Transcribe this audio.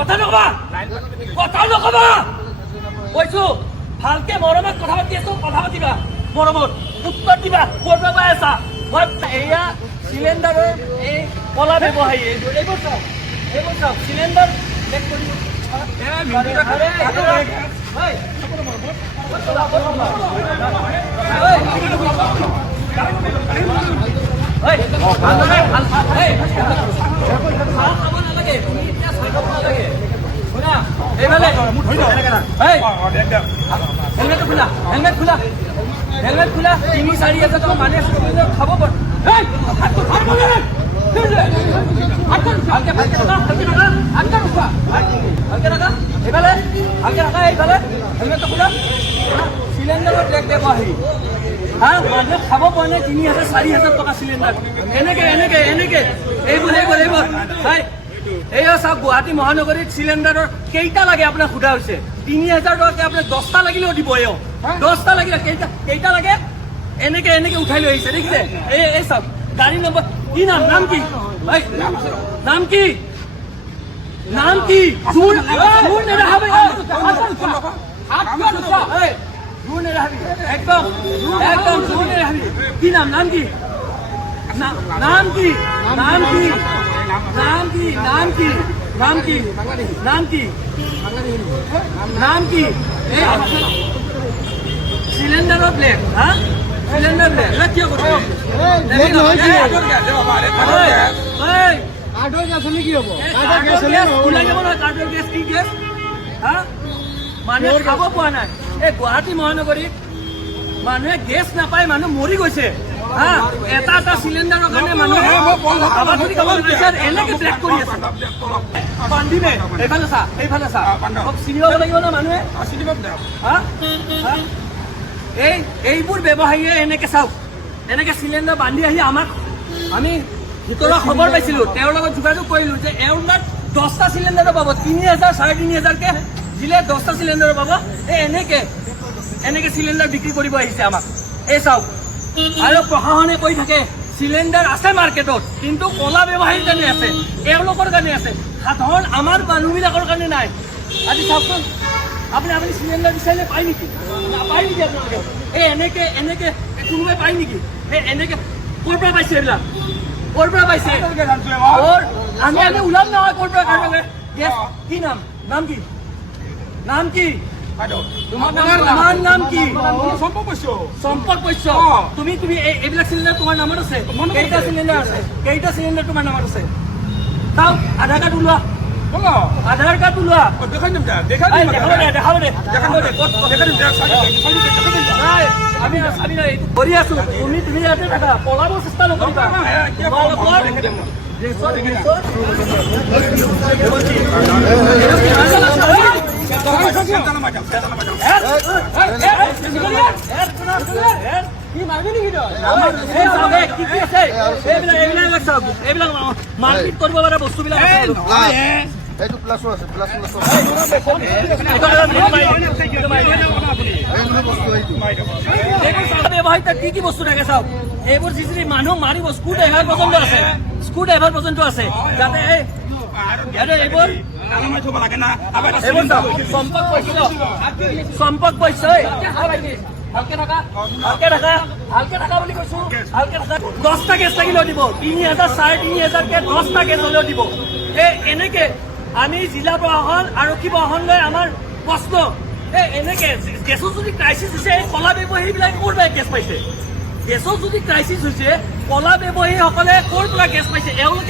কথা নকবা কৈছো ভালকে মৰমত কথা পাতি আছো কথা পাতিবা মৰমত উত্তৰ দিবা ক'ৰ পৰা আছা মই এয়া চিলিণ্ডাৰৰ এই কলা ব্যৱসায়ী এইবোৰ চাওক চিলিণ্ডাৰ চেক কৰিব হেলমেট খোলা 3-4 হাজাৰ টকা মানে খাব পাৰ চিলিণ্ডাৰৰ ব্লেক ব্যৱসায়ী মানুহে খাব পৰা নাই 3,000-4 হাজাৰ টকা চিলিণ্ডাৰ এনেকে এইবোৰ এয়া চাওক গুৱাহাটী মহানগৰীত চিলিণ্ডাৰৰ কেইটা লাগে আপোনাক সোধা হৈছে 3,000 টকাকে আপোনাক 10টা লাগিলেও দিব 10টা লাগিলে কেইটা লাগে এনেকে উঠাই লৈ আহিছে দেখিছে এই চাওক গাড়ী নম্বৰ কি নাম কি নাম কি জোৰ নেৰাহাবি একদম জোৰ নেৰাহাবি কি নাম কি সিলিন্ডাৰৰ ব্লেক সিলিন্ডাৰ ব্লেক কিয় কৰিছে কাৰ্ডৰ গেছ হলে কি হ'ব কাৰ্ডৰ গেছ হলে ওলাই যাব না কাৰ্ডৰ গেছ কি গেছ মানুহে খাব পোৱা নাই এই গুৱাহাটী মহানগৰীত মানুহে গেছ নাপায় মানুহ মৰি গৈছে এটা চিলিণ্ডাৰৰ কাৰণে মানুহে এনেকে ব্লেক কৰি আছে বান্ধিলে এইফালে চা চিনিব লাগিব ন মানুহে এইবোৰ ব্যৱসায়ীয়ে এনেকে চাওক এনেকে চিলিণ্ডাৰ বান্ধি আহি আমাক আমি ভিতৰৰ খবৰ পাইছিলো তেওঁৰ লগত যোগাযোগ কৰিলো যে এওঁৰ 10টা চিলিণ্ডাৰ পাব 3,000-3,500কে দিলে 10টা চিলিণ্ডাৰ পাব এনেকে চিলিণ্ডাৰ বিক্ৰী কৰিব আহিছে আমাক এই চাওক আৰু প্ৰশাসনে কৈ থাকে চিলিণ্ডাৰ আছে মাৰ্কেটত কিন্তু কলা ব্যৱসায়ীৰ কাৰণে আছে এওঁলোকৰ কাৰণে আছে সাধাৰণ আমাৰ মানুহবিলাকৰ কাৰণে নাই আজি চাওকচোন আপুনি চিলিণ্ডাৰ বিচাৰিলে পায় নেকি নাপায় নেকি আপোনালোকে এনেকে কোনোবাই পায় নেকি এনেকে ক'ৰ পৰা পাইছে এইবিলাক ক'ৰ পৰা পাইছে আমি ওলাম নহয় ক'ৰ পৰা কাৰোবাকে কি নাম কি তোমাৰ নাম কি সম্পৰ্ক বৈশ্য তুমি এইবিলাক চিলিণ্ডাৰ তোমাৰ নামত আছে কেইটা চিলিণ্ডাৰ তোমাৰ নামত আছে চাওক আধাৰ কাৰ্ড ওলোৱা দেখাব দে আমি কৰি আছো তুমি ইয়াতে থাকা পলাব চেষ্টা নকৰিবা এইবিলাক মাৰপিট কৰিব পৰা বস্তুবিলাক কি বস্তু থাকে চাওক এইবোৰ যি মানুহ মাৰিব স্ক্ৰু ড্ৰাইভাৰ পৰ্যন্ত আছে যাতে এইবোৰ সম্পৰ্ক বৈশ্য ভালকে থাকা বুলি কৈছো ভালকে থাকা 10টা গেছ লাগিলেও দিব 3,000-3,500কে 10টা গেছ হলেও দিব এনেকে আমি জিলা প্ৰশাসন আৰক্ষী প্ৰশাসনলৈ আমাৰ প্ৰশ্ন এনেকে গেছৰ যদি ক্ৰাইচিছ হৈছে কলা ব্যৱসায়ীবিলাকে ক'ৰ পৰা গেছ পাইছে গেছৰ যদি ক্ৰাইচিছ হৈছে কলা ব্যৱসায়ীসকলে ক'ৰ পৰা গেছ পাইছে এওঁলোকে